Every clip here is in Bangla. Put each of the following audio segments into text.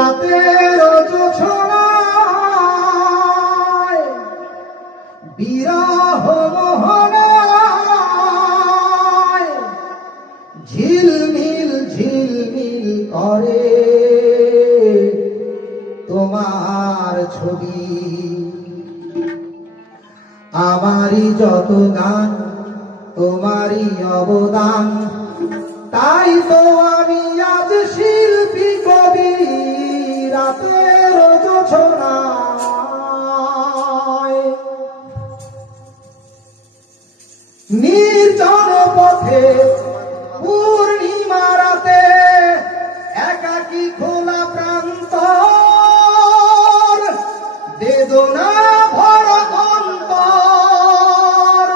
রাতের জোছনায় বিরহ মোহনায় ঝিলমিল ঝিলমিল করে তোমার ছবি। আমারই যত গান তোমারই অবদান, তাই তো আমি আজ শিল্পী কবি। রাতের জোছনায় নির্জন পথে পূর্ণিমা রাতে একাকী খোলা প্রান্তর, বেদনা ভরা অন্তর।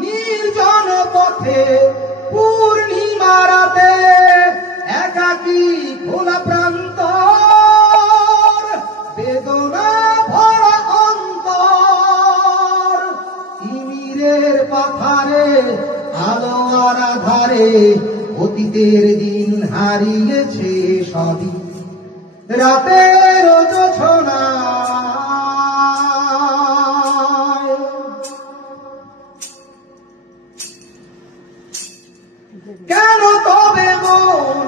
নির্জন পথে পূর্ণিমা রাতে একাকী খোলা প্রান্তর, বেদনা ভরা অন্তর। তিমিরের পাথারে আলো আর আধারে অতীতের দিন হারিয়েছে সবই। রাতের জোছনায় কেন তবে মন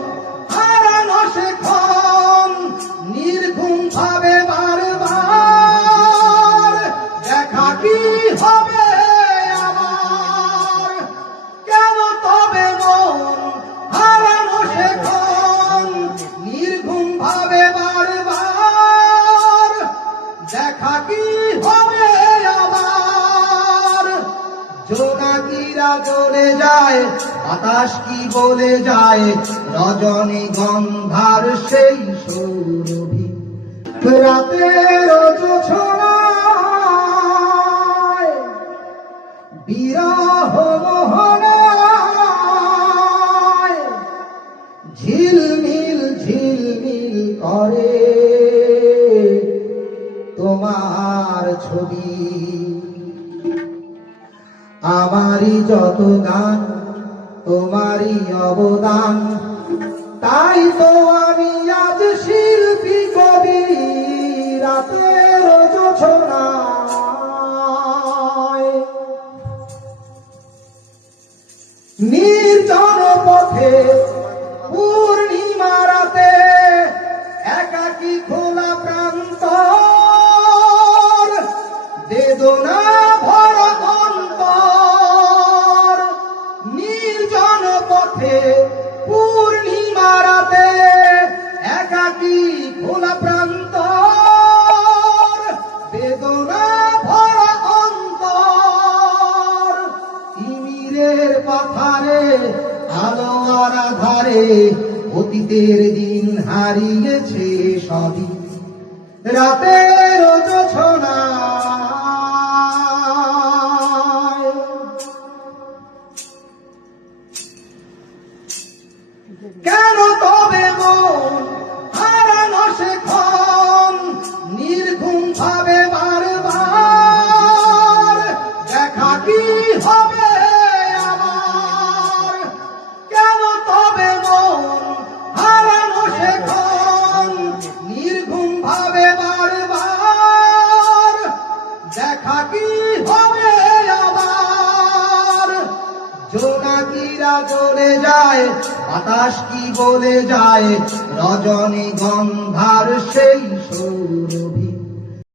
হারানো সেক্ষণ নির্ঘুম ভাবে বারবার? দেখা কি হবে আমার? কেন তবে মন হারানো সেক্ষণ নির্ঘুম ভাবে বারবার? দেখা কি হবে আবার? জোনাকিরা জ্বলে যায়, বাতাস কি বলে যায়, রজনী গন্ধার সেই সৌরভী। রাতের জোছনায় বিরহ মোহনায় ঝিলমিল ঝিলমিল করে তোমার ছবি। আমারই যত গান তোমারই অবদান, তাই তো আমি আজ শিল্পী কবি। রাতের জোছনায় নির্জন পথে পূর্ণিমা রাতে একাকী খোলা প্রান্তর, বেদনা ভরা অন্তর। নির্জন পথে পূর্ণিমা রাতে একাকী খোলা প্রান্তর, বেদনা ভরা অন্তর। তিমিরের পাথারে আলো আর আধারে অতীতের দিন হারিয়েছে সবই। রাতের জোছনায় কেন তবে মন হারানো সেক্ষণ নির্ঘুম ভাবে বারবার? দেখা কি হবে আমার? কেন তবে মন হারানো সেক্ষণ নির্ঘুম ভাবে বারবার? দেখা কি হবে আবার? জোনাকিরা জ্বলে যায়, বাতাস কি বলে যায়, রজনী গন্ধার সেই সৌরভী।